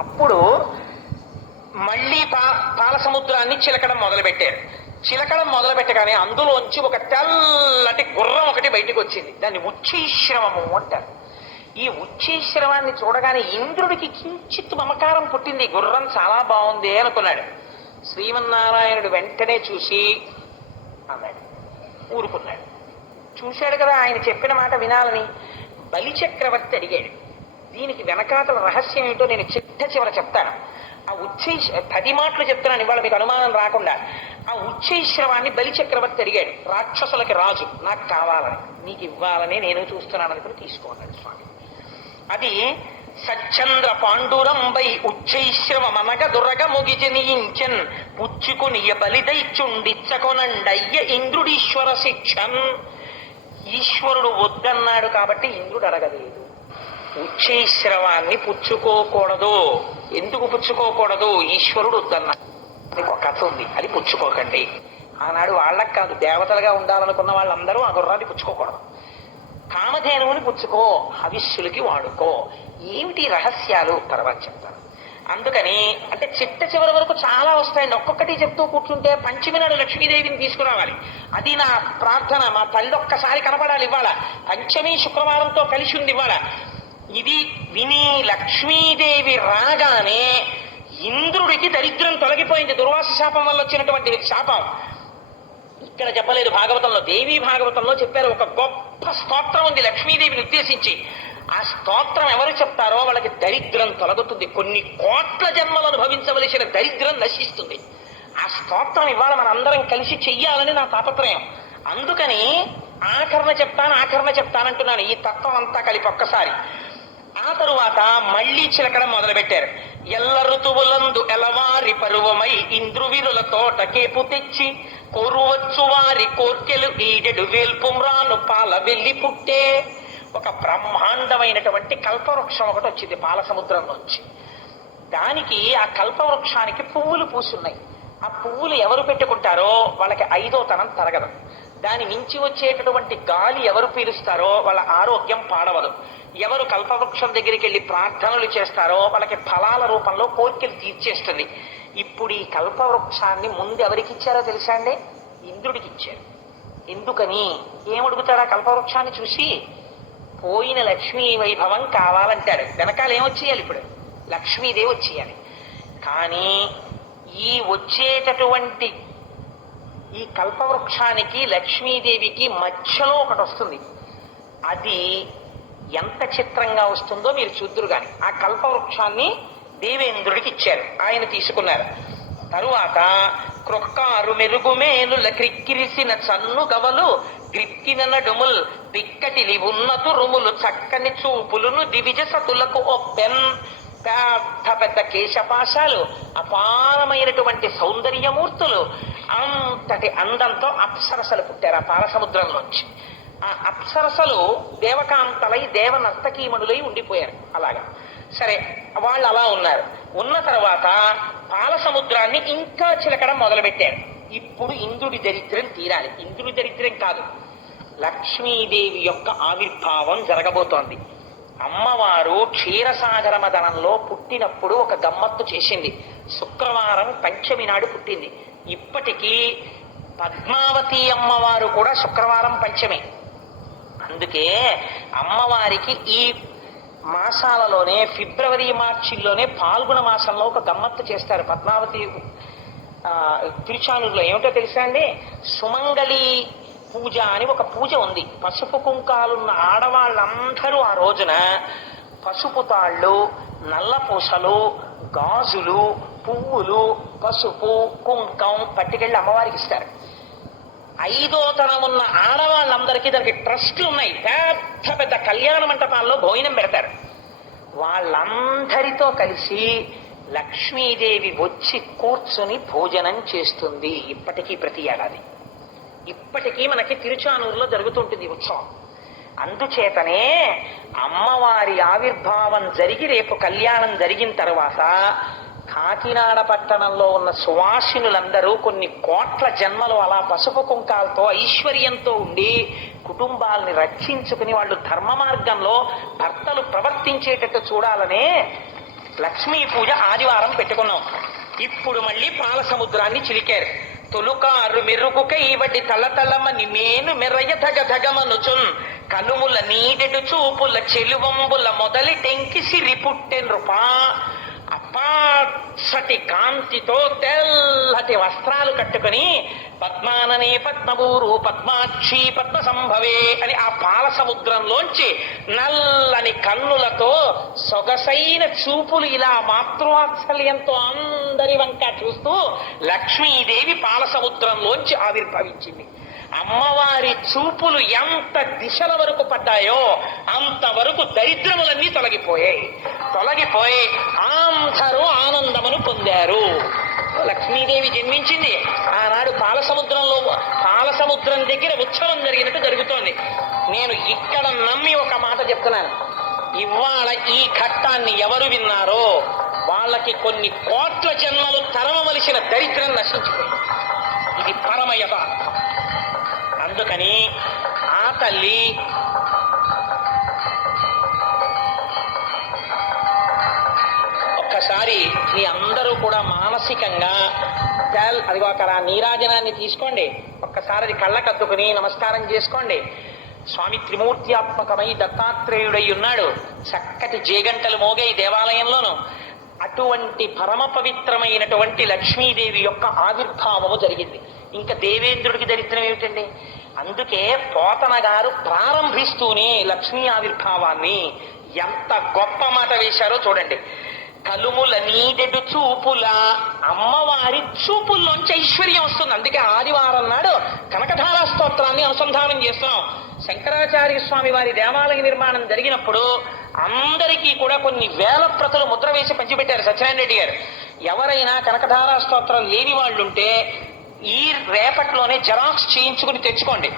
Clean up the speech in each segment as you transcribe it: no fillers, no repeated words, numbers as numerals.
అప్పుడు మళ్ళీ పాల సముద్రాన్ని చిలకడం మొదలుపెట్టారు. చిలకడం మొదలు పెట్టగానే అందులోంచి ఒక తెల్లటి గుర్రం ఒకటి బయటికి వచ్చింది. దాన్ని ఉచ్చైశ్రవము అంటారు. ఈ ఉచ్చైశ్రవాన్ని చూడగానే ఇంద్రుడికి కించిత్ మమకారం పుట్టింది. గుర్రం చాలా బాగుంది అనుకున్నాడు. శ్రీమన్నారాయణుడు వెంటనే చూసి అన్నాడు, ఊరుకున్నాడు. చూశాడు కదా ఆయన చెప్పిన మాట వినాలని. బలి చక్రవర్తి అడిగాడు. దీనికి వెనకాతల రహస్యం ఏమిటో నేను చివర చెప్తాను. ఆ 10 మాటలు చెప్తున్నాను ఇవాళ, మీకు అనుమానం రాకుండా. ఆ ఉచ్చైశ్రవాన్ని బలి చక్రవర్తి అడిగాడు. రాక్షసులకి రాజు, నాకు కావాలని, నీకు ఇవ్వాలని నేను చూస్తున్నాను అనుకుని తీసుకోన్నాడు స్వామి. అది సచ్చంద్ర పాండురంబై ఉచ్చైశ్రవమనగ దురగ ముగిజనీయించన్ పుచ్చుకునియ బలిదైచుండిచ్చకొనండయ్య ఇంద్రుడీశ్వర శిక్షన్. ఈశ్వరుడు వద్దన్నాడు కాబట్టి ఇంద్రుడు అడగలేదు. ఉచ్చైశ్రవాన్ని పుచ్చుకోకూడదు. ఎందుకు పుచ్చుకోకూడదు? ఈశ్వరుడు వద్దన్నాడు. ఒక కథ ఉంది, అది పుచ్చుకోకండి. ఆనాడు వాళ్ళకి కాదు, దేవతలుగా ఉండాలనుకున్న వాళ్ళందరూ ఆ గుర్రాన్ని పుచ్చుకోకూడదు. కామధేనువుని పుచ్చుకో, హవిస్సులకి వాడుకో. ఏమిటి రహస్యాలు తర్వాత చెప్తాను. అందుకని అంటే చివరి వరకు చాలా వస్తాయండి. ఒక్కొక్కటి చెప్తూ కూర్చుంటే పంచమి నాడు లక్ష్మీదేవిని తీసుకురావాలి. అది నా ప్రార్థన. మా తల్లి ఒక్కసారి కనపడాలి ఇవాళ. పంచమి శుక్రవారంతో కలిసి ఉంది ఇవాళ. ఇది విని లక్ష్మీదేవి రాగానే ఇంద్రుడికి దరిద్రం తొలగిపోయింది. దుర్వాస శాపం వల్ల వచ్చినటువంటి శాపం ఇక్కడ చెప్పలేదు భాగవతంలో. దేవీ భాగవతంలో చెప్పారు. ఒక గొప్ప స్తోత్రం ఉంది లక్ష్మీదేవిని ఉద్దేశించి. ఆ స్తోత్రం ఎవరు చెప్తారో వాళ్ళకి దరిద్రం తొలగుతుంది. కొన్ని కోట్ల జన్మలు అనుభవించవలసిన దరిద్రం నశిస్తుంది. ఆ స్తోత్రం ఇవాళ మనందరం కలిసి చెయ్యాలని నా తాపత్రయం. అందుకని ఆఖరణ చెప్తానంటున్నాను. ఈ తత్వం అంతా కలిపి ఒక్కసారి. ఆ తరువాత మళ్లీ చిలకడం మొదలుపెట్టారు. ఎల్ల ఋతువులందు ఎలవారి పరువమై ఇంద్రువిరుల తోటకేపు తెచ్చి కోరువచ్చు వారి కోర్కెలు ఈడెడు వేల్పుమ్రాను పాల వెళ్లి పుట్టే. ఒక బ్రహ్మాండమైనటువంటి కల్పవృక్షం ఒకటి వచ్చింది పాల సముద్రంలోంచి. దానికి ఆ కల్పవృక్షానికి పువ్వులు పూసున్నాయి. ఆ పువ్వులు ఎవరు పెట్టుకుంటారో వాళ్ళకి 5వ తనం తరగదు. దాని మించి వచ్చేటటువంటి గాలి ఎవరు పీలుస్తారో వాళ్ళ ఆరోగ్యం పాడవదు. ఎవరు కల్పవృక్షం దగ్గరికి వెళ్ళి ప్రార్థనలు చేస్తారో వాళ్ళకి ఫలాల రూపంలో కోరికలు తీర్చేస్తుంది. ఇప్పుడు ఈ కల్పవృక్షాన్ని ముందు ఎవరికి ఇచ్చారో తెలుసా అండి? ఇంద్రుడికి ఇచ్చారు. ఎందుకని? ఏమడుగుతారు ఆ కల్పవృక్షాన్ని చూసి? పోయిన లక్ష్మీ వైభవం కావాలంటారు. వెనకాల ఏమొచ్చేయాలి? ఇప్పుడు లక్ష్మీదేవి వచ్చేయాలి. కానీ ఈ వచ్చేటటువంటి ఈ కల్పవృక్షానికి లక్ష్మీదేవికి మధ్యలో ఒకటి వస్తుంది. అది ఎంత చిత్రంగా వస్తుందో మీరు చూద్దురు గాని. ఆ కల్పవృక్షాన్ని దేవేంద్రుడికి ఇచ్చారు. ఆయన తీసుకున్నారు. తరువాత క్రొక్కారు మెరుగుమేనుల క్రిక్కిరిసిన చన్ను గవలు గ్రిక్కిన నడుముల్ బిక్కటిలి ఉన్నతు రుములు చక్కని చూపులును దివిజ సతులకు ఒప్పెన్. పెద్ద పెద్ద కేశపాశాలు, అపారమైనటువంటి సౌందర్యమూర్తులు, అంతటి అందంతో అప్సరసలు పుట్టారు ఆ పాలసముద్రంలోంచి. ఆ అప్సరసలు దేవకాంతలై దేవనర్తకీమణులై ఉండిపోయారు. అలాగా సరే, వాళ్ళు అలా ఉన్నారు. ఉన్న తర్వాత పాల సముద్రాన్ని ఇంకా చిలకడం మొదలుపెట్టారు. ఇప్పుడు ఇంద్రుడి దరిద్రం తీరాలి. ఇంద్రుడి దరిద్రం కాదు, లక్ష్మీదేవి యొక్క ఆవిర్భావం జరగబోతోంది. అమ్మవారు క్షీరసాగర మదనంలో పుట్టినప్పుడు ఒక గమ్మత్తు చేసింది. శుక్రవారం పంచమి నాడు పుట్టింది. ఇప్పటికీ పద్మావతి అమ్మవారు కూడా శుక్రవారం పంచమే. అందుకే అమ్మవారికి ఈ మాసాలలోనే ఫిబ్రవరి మార్చిల్లోనే పాల్గొన మాసంలో ఒక గమ్మత్తు చేస్తారు. పద్మావతి తిరుచానూరులో ఏమిటో తెలుసా అండి? సుమంగళి పూజ అని ఒక పూజ ఉంది. పసుపు కుంకాలున్న ఆడవాళ్ళందరూ ఆ రోజున పసుపు తాళ్ళు, నల్ల పూసలు, గాజులు, పువ్వులు, పసుపు కుంకం పట్టుకెళ్ళి అమ్మవారికి ఇస్తారు. 5వ తరం ఉన్న ఆడవాళ్ళందరికీ దానికి ట్రస్ట్లు ఉన్నాయి. పెద్ద పెద్ద కళ్యాణ మంటపాల్లో భోజనం పెడతారు. వాళ్ళందరితో కలిసి లక్ష్మీదేవి వచ్చి కూర్చుని భోజనం చేస్తుంది. ఇప్పటికీ ప్రతి ఏడాది ఇప్పటికీ మనకి తిరుచానూరులో జరుగుతుంటుంది ఉత్సవం. అందుచేతనే అమ్మవారి ఆవిర్భావం జరిగి రేపు కళ్యాణం జరిగిన తర్వాత కాకినాడ పట్టణంలో ఉన్న సువాసినులందరూ కొన్ని కోట్ల జన్మలు అలా పసుపు కుంకాలతో ఐశ్వర్యంతో ఉండి కుటుంబాలని రక్షించుకుని వాళ్ళు ధర్మ మార్గంలో భర్తలు ప్రవర్తించేటట్టు చూడాలనే లక్ష్మీ పూజ ఆదివారం పెట్టుకున్నాం. ఇప్పుడు మళ్ళీ పాల సముద్రాన్ని చిలికారు. తొలుకారు మెరుగుకై వడి తలతలమని మేను మెర్రయ్య ధగ ధగమనుచున్ కనుముల నీడెడు చూపుల చెలువంబుల మొదలి టెంకి సిరి పుట్టెన్రుపా. అపాసటి కాంతితో తెల్లటి వస్త్రాలు కట్టుకుని పద్మాననే పద్మభూరు పద్మాక్షి పద్మ సంభవే అని ఆ పాల సముద్రంలోంచి నల్లని కన్నులతో సొగసైన చూపులు ఇలా మాతృవాత్సల్యంతో అందరి వంక చూస్తూ లక్ష్మీదేవి పాల సముద్రంలోంచి ఆవిర్భవించింది. అమ్మవారి చూపులు ఎంత దిశల వరకు పడ్డాయో అంతవరకు దరిద్రములన్నీ తొలగిపోయి అందరూ ఆనందమును పొందారు. లక్ష్మీదేవి జన్మించింది. ఆనాడు పాల సముద్రం దగ్గర ఉత్సవం జరిగినట్టు జరుగుతోంది. నేను ఇక్కడ నమ్మి ఒక మాట చెప్తున్నాను. ఇవాళ ఈ ఘట్టాన్ని ఎవరు విన్నారో వాళ్ళకి కొన్ని కోట్ల జన్మలు తరమవలసిన దరిద్రం నశించిపోయింది. ఇది పరమ యథార్థం. అందుకని ఆ తల్లి ఒక్కసారి మీ అందరూ కూడా మానసికంగా అదిగో అక్కడ నీరాజనాన్ని తీసుకోండి. ఒక్కసారి అది కళ్ళకద్దుకుని నమస్కారం చేసుకోండి. స్వామి త్రిమూర్త్యాత్మకమై దత్తాత్రేయుడై ఉన్నాడు. చక్కటి జేగంటలు మోగే దేవాలయంలోను. అటువంటి పరమ పవిత్రమైనటువంటి లక్ష్మీదేవి యొక్క ఆవిర్భావము జరిగింది. ఇంకా దేవేంద్రుడికి దరిద్రం ఏమిటండి? అందుకే పోతన గారు ప్రారంభిస్తూనే లక్ష్మీ ఆవిర్భావాన్ని ఎంత గొప్ప మాట వేశారో చూడండి. కలుముల నీడెడు చూపుల, అమ్మవారి చూపుల్లోంచి ఐశ్వర్యం వస్తుంది. అందుకే ఆదివారం నాడు కనకధారా స్తోత్రాన్ని అనుసంధానం చేస్తున్నాం. శంకరాచార్య స్వామి వారి దేవాలయ నిర్మాణం జరిగినప్పుడు అందరికీ కూడా కొన్ని వేల ప్రతులు ముద్ర వేసి పంచిపెట్టారు సత్యనారాయణ రెడ్డి గారు. ఎవరైనా కనకధారా స్తోత్రం లేని వాళ్ళుంటే ఈ రేపట్లోనే జెరాక్స్ చేయించుకుని తెచ్చుకోండి.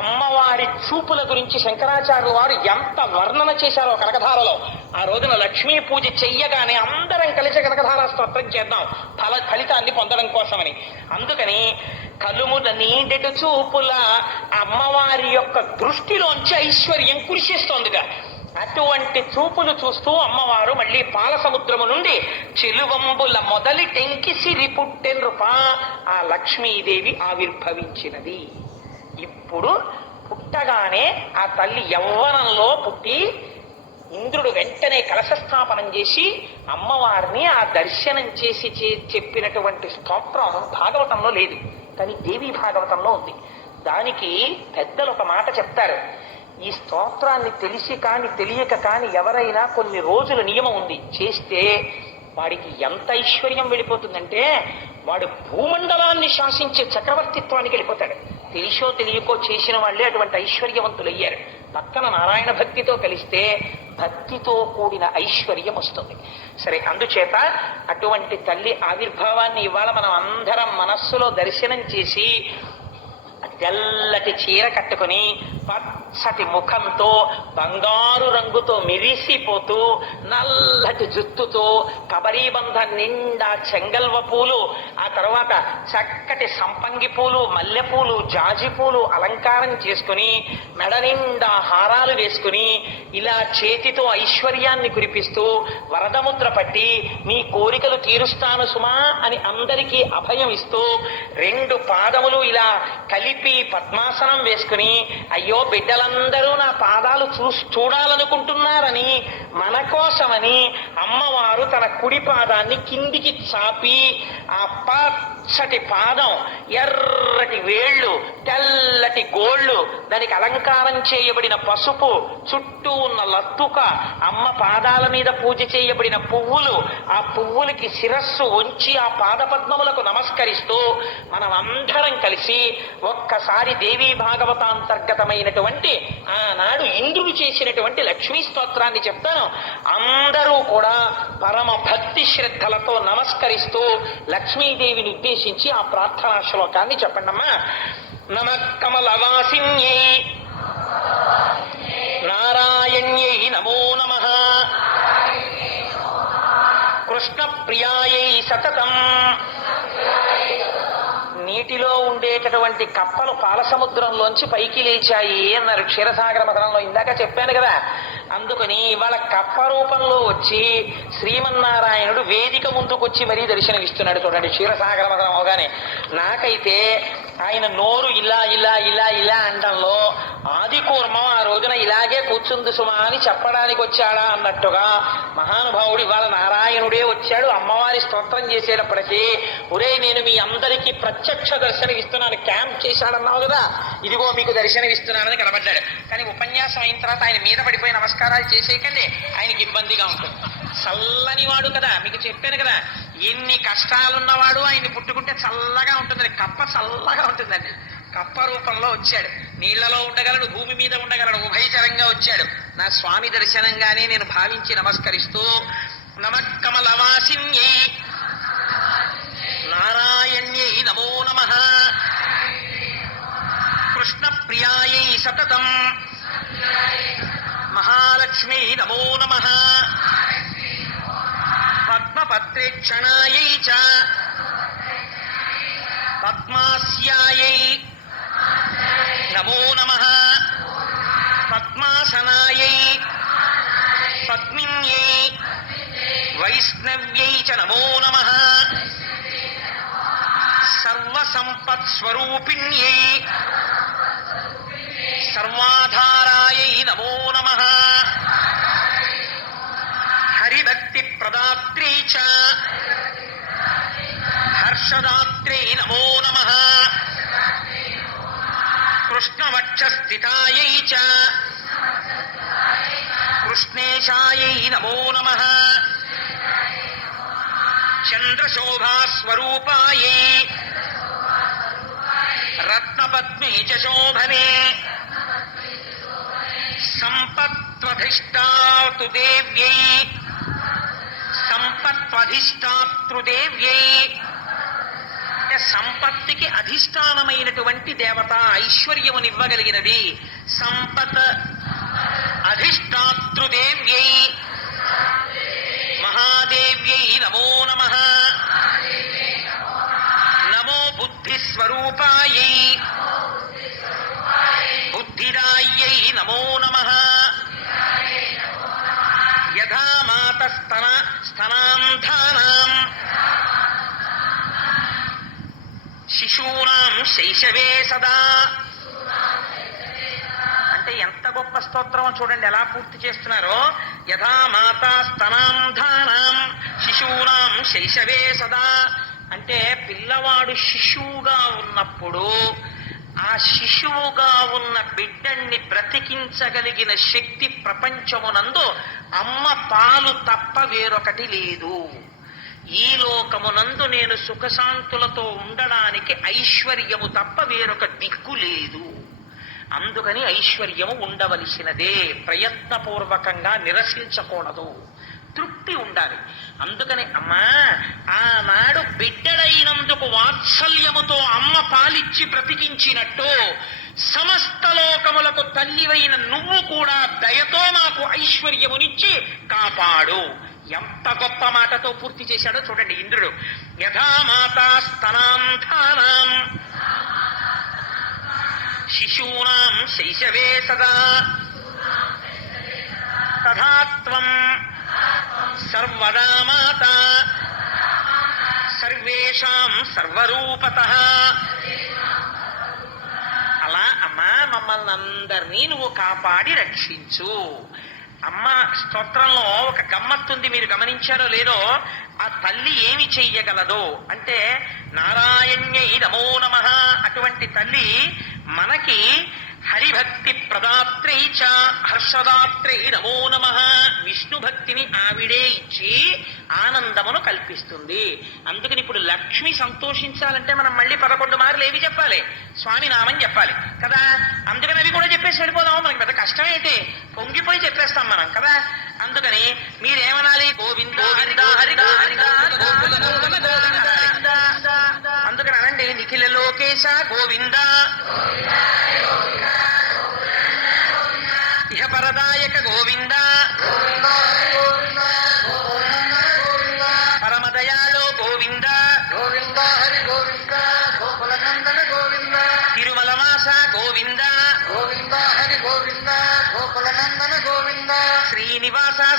అమ్మవారి చూపుల గురించి శంకరాచార్యులు వారు ఎంత వర్ణన చేశారో కనకధారలో. ఆ రోజున లక్ష్మీ పూజ చెయ్యగానే అందరం కలిసి కనకధారా స్తోత్రం చేద్దాం ఫలితాన్ని పొందడం కోసమని. అందుకని కలుముల నీడెడు చూపుల, అమ్మవారి యొక్క దృష్టిలోంచి ఐశ్వర్యం కురిసేస్తోందిగా. అటువంటి చూపులు చూస్తూ అమ్మవారు మళ్ళీ పాల సముద్రము నుండి చెలువంబుల మొదలి టెంకి సిరి పుట్టెన్రుపా ఆ లక్ష్మీదేవి ఆవిర్భవించినది. ఇప్పుడు పుట్టగానే ఆ తల్లి యవ్వనంలో పుట్టి ఇంద్రుడు వెంటనే కలశస్థాపనం చేసి అమ్మవారిని ఆ దర్శనం చేసి చెప్పినటువంటి స్తోత్రం భాగవతంలో లేదు, కానీ దేవీ భాగవతంలో ఉంది. దానికి పెద్దలు ఒక మాట చెప్తారు. ఈ స్తోత్రాన్ని తెలిసి కాని తెలియక కాని ఎవరైనా కొన్ని రోజుల నియమం ఉంది చేస్తే వాడికి ఎంత ఐశ్వర్యం వెళ్ళిపోతుందంటే వాడు భూమండలాన్ని శాసించే చక్రవర్తిత్వానికి వెళ్ళిపోతాడు. తెలిసో తెలియకో చేసిన వాళ్ళే అటువంటి ఐశ్వర్యవంతులు అయ్యారు. పక్కన నారాయణ భక్తితో కలిస్తే భక్తితో కూడిన ఐశ్వర్యం వస్తుంది. సరే, అందుచేత అటువంటి తల్లి ఆవిర్భావాన్ని ఇవాళ మనం అందరం మనస్సులో దర్శనం చేసి తెల్లటి చీర కట్టుకుని పచ్చటి ముఖంతో బంగారు రంగుతో మెరిసిపోతూ నల్లటి జుత్తుతో కబరీబంధ నిండా చెంగల్వ పూలు, ఆ తర్వాత చక్కటి సంపంగి పూలు, మల్లెపూలు, జాజి పూలు అలంకారం చేసుకుని మెడ నిండా హారాలు వేసుకుని ఇలా చేతితో ఐశ్వర్యాన్ని కురిపిస్తూ వరదముద్ర పట్టి మీ కోరికలు తీరుస్తాను సుమా అని అందరికీ అభయం ఇస్తూ రెండు పాదములు ఇలా కలిపి పద్మాసనం వేసుకుని అయ్యో బిడ్డలందరూ నా పాదాలు చూడాలనుకుంటున్నారని మన కోసమని అమ్మవారు తన కుడి పాదాన్ని కిందికి చాపి ఆ పచ్చటి పాదం, ఎర్రటి వేళ్ళు, తెల్లటి గోళ్ళు, దానికి అలంకారం చేయబడిన పసుపు, చుట్టూ ఉన్న లత్తుక, అమ్మ పాదాల మీద పూజ చేయబడిన పువ్వులు, ఆ పువ్వులకి శిరస్సు ఉంచి ఆ పాదపద్మములకు నమస్కరిస్తూ మనం అందరం కలిసి ఒక్కసారి దేవీ భాగవతాంతర్గతమైనటువంటి ఆనాడు ఇంద్రుడు చేసినటువంటి లక్ష్మీ స్తోత్రాన్ని చెప్తాను. అందరూ కూడా పరమ భక్తి శ్రద్ధలతో నమస్కరిస్తూ లక్ష్మీదేవిని ఉద్దేశించి ఆ ప్రార్థనా శ్లోకాన్ని చెప్పండమ్మా. నమ కమలవాసిన్యై నారాయణ్యై నమో నమః కృష్ణ ప్రియాయై సతతం. నీటిలో ఉండేటటువంటి కప్పలు పాలసముద్రంలోంచి పైకి లేచాయి అన్నారు క్షీరసాగర మథనంలో. ఇందాక చెప్పాను కదా, అందుకని వాళ్ళ కప్ప రూపంలో వచ్చి శ్రీమన్నారాయణుడు వేదిక ముందుకొచ్చి మరీ దర్శనమిస్తున్నాడు. చూడండి, క్షీరసాగర మదనం అవగానే నాకైతే ఆయన నోరు ఇలా ఇలా ఇలా ఇలా అండంలో ఆది కూర్మం ఆ రోజున ఇలాగే కూర్చుంది సుమా అని చెప్పడానికి వచ్చాడా అన్నట్టుగా మహానుభావుడు ఇవాళ నారాయణుడే వచ్చాడు. అమ్మవారి స్తోత్రం చేసేటప్పటికీ ఒరే నేను మీ అందరికీ ప్రత్యక్ష దర్శనం ఇస్తున్నాను, క్యాంప్ చేశాడన్నావు కదా, ఇదిగో మీకు దర్శనం ఇస్తున్నానని కనబడ్డాడు. కానీ ఉపన్యాసం అయిన తర్వాత ఆయన మీద పడిపోయి నమస్కారాలు చేసేయకండి, ఆయనకి ఇబ్బందిగా ఉంటుంది. చల్లని వాడు కదా, మీకు చెప్పాను కదా, ఎన్ని కష్టాలున్నవాడు ఆయన్ని పుట్టుకుంటే చల్లగా ఉంటుందని. కప్ప చల్లగా ఉంటుందండి. కప్ప రూపంలో వచ్చాడు, నీళ్లలో ఉండగలడు, భూమి మీద ఉండగలడు, ఉభయచరంగా వచ్చాడు. నా స్వామి దర్శనంగానే నేను భావించి నమస్కరిస్తూ నమఃకమలవాసిన్యై నారాయణ్యై నమో నమః కృష్ణ ప్రియాయై సతతం మహాలక్ష్మీ నమో నమః పద్మపత్రేక్షణాయై చ పద్మాస్యాయై నమో నమః పద్మాసనాయై పద్మిన్యై వైష్ణవ్యై చ నమో నమః సర్వసంపత్స్వరూపిణ్యై సర్వాధారాయై నమో నమః హరిభక్తి ప్రదాత్రీ చ హర్షదాత్రీ నమో నమః కృష్ణవక్షస్థితాయై చ కృష్ణేశాయై నమో నమః చంద్రశోభాస్వరూపాయై రత్నపద్మే చ శోభనే సంపత్వధిష్టాతృదేవ్యై సంపత్వధిష్టాతృదేవ్యై సంపత్తికి అధిష్టానమైనటువంటి దేవత, ఐశ్వర్యమునివ్వగలిగినది. సంపత్ అధిష్టాతృదేవ్యై మహాదేవ్యై నమో నమః నమో బుద్ధిస్వరూపాయై బుద్ధిదాయ్యై నమో నమః యథా మాతస్తనాంధానాం శిశూనాం శైశవే సదా. అంటే ఎంత గొప్ప స్తోత్రం చూడండి, ఎలా పూర్తి చేస్తున్నారో. యథా మాతా స్తనాంధానాం శిశూనాం శైశవే సదా అంటే పిల్లవాడు శిశువుగా ఉన్నప్పుడు ఆ శిశువుగా ఉన్న బిడ్డన్ని బ్రతికించగలిగిన శక్తి ప్రపంచమునందు అమ్మ పాలు తప్ప వేరొకటి లేదు. ఈ లోకమునందు నేను సుఖశాంతులతో ఉండడానికి ఐశ్వర్యము తప్ప వేరొక దిక్కు లేదు. అందుకని ఐశ్వర్యము ఉండవలసినదే, ప్రయత్నపూర్వకంగా నిరసించకూడదు, తృప్తి ఉండాలి. అందుకని అమ్మా ఆనాడు బిడ్డడైనందుకు వాత్సల్యముతో అమ్మ పాలిచ్చి బ్రతికించినట్టు సమస్త లోకములకు తల్లివైన నువ్వు కూడా దయతో మాకు ఐశ్వర్యమునిచ్చి కాపాడు. ఎంత గొప్ప మాటతో పూర్తి చేశాడో చూడండి ఇంద్రుడు. యథా మాతా స్తనాంధానాం శిశూనాం శైశవే సదా తథా త్వం సర్వదా మాతా సర్వేషాం సర్వరూపతః. అలా అమ్మా మమ్మల్ని అందరినీ నువ్వు కాపాడి రక్షించు. అమ్మ స్తోత్రంలో ఒక గమ్మత్తుంది, మీరు గమనించారో లేదో. ఆ తల్లి ఏమి చెయ్యగలదో అంటే నారాయణ్యై నమో నమః అటువంటి తల్లి మనకి హరిభక్తి ప్రదాత్రై చ హర్షదాత్రై నమో నమః విష్ణు భక్తిని ఆవిడే ఇచ్చి ఆనందమును కల్పిస్తుంది. అందుకని ఇప్పుడు లక్ష్మి సంతోషించాలంటే మనం మళ్ళీ 11 మార్లు ఏవి చెప్పాలి? స్వామి నామని చెప్పాలి కదా. అందుకని అవి కూడా చెప్పేసి వెళ్ళిపోదాం, మనకి పెద్ద కష్టం అయితే పొంగిపోయి చెప్పేస్తాం మనం కదా. అందుకని మీరేమనాలి? గోవింద గోవింద హరి గోవింద అందుకని అనండి, నిఖిల లోకేశ గోవింద ఇహ పరదాయక గోవింద పరమదయాళో గోవింద గోవింద హరి గోవింద గోకులనందన గోవింద తిరుమలవాస గోవింద గోవింద హరి గోవింద గోకులనందన గోవింద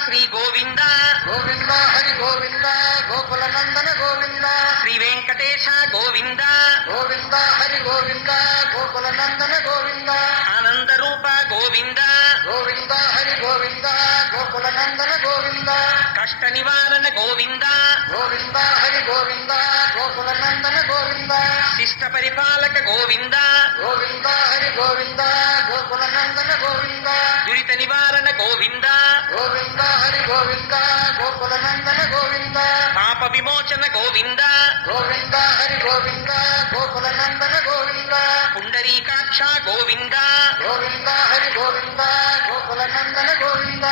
శ్రీ గోవింద గోవింద హరి గోవింద గోకుల నందన గోవింద శ్రీ వెంకటేశ గోవింద గోవింద హరి గోవింద గోకుల నందన గోవింద ఆనంద రూప గోవింద గోవింద హరి గోవింద గోకుల నందన గోవింద కష్ట నివారణ గోవింద గోవింద హరి గోవింద గోకుల నందన గోవింద శిష్ట పరిపాలక గోవింద గోవింద హరి గోవింద గోకుల నందన గోవింద దురిత నివారణ గోవింద గోవింద హరి గోవింద గోకుల నందన గోవింద పాప విమోచన గోవింద గోవింద హరి గోవింద గోకుల నందన గోవింద పుండరీకాక్ష గోవింద గోవింద హరి గోవింద గోకుల నందన గోవింద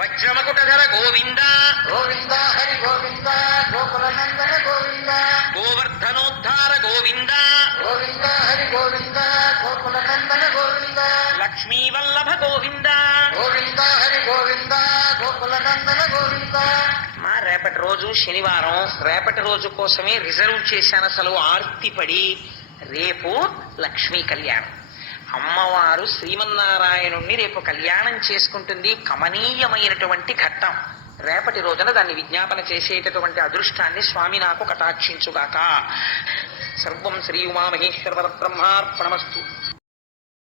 వజ్రమకుటధర గోవింద గోవింద హరి గోవింద గోకుల నందన గోవింద గోవర్ధనోద్ధార గోవింద గోవింద హరి గోవింద గోకుల నందన గోవింద లక్ష్మీవల్లభ గోవింద గోవింద హరి గోవింద గోకుల నందన గోవింద మా రేపటి రోజు శనివారం, రేపటి రోజు కోసమే రిజర్వ్ చేశాను. అసలు ఆర్తిపడి రేపు లక్ష్మీ కళ్యాణం. అమ్మవారు శ్రీమన్నారాయణుణ్ణి రేపు కళ్యాణం చేసుకుంటుంది. కమనీయమైనటువంటి ఘట్టం. రేపటి రోజున దాన్ని విజ్ఞాపన చేసేటటువంటి అదృష్టాన్ని స్వామి నాకు కటాక్షించుగాక. సర్వం శ్రీ ఉమామహేశ్వర పరబ్రహ్మార్పణమస్తు.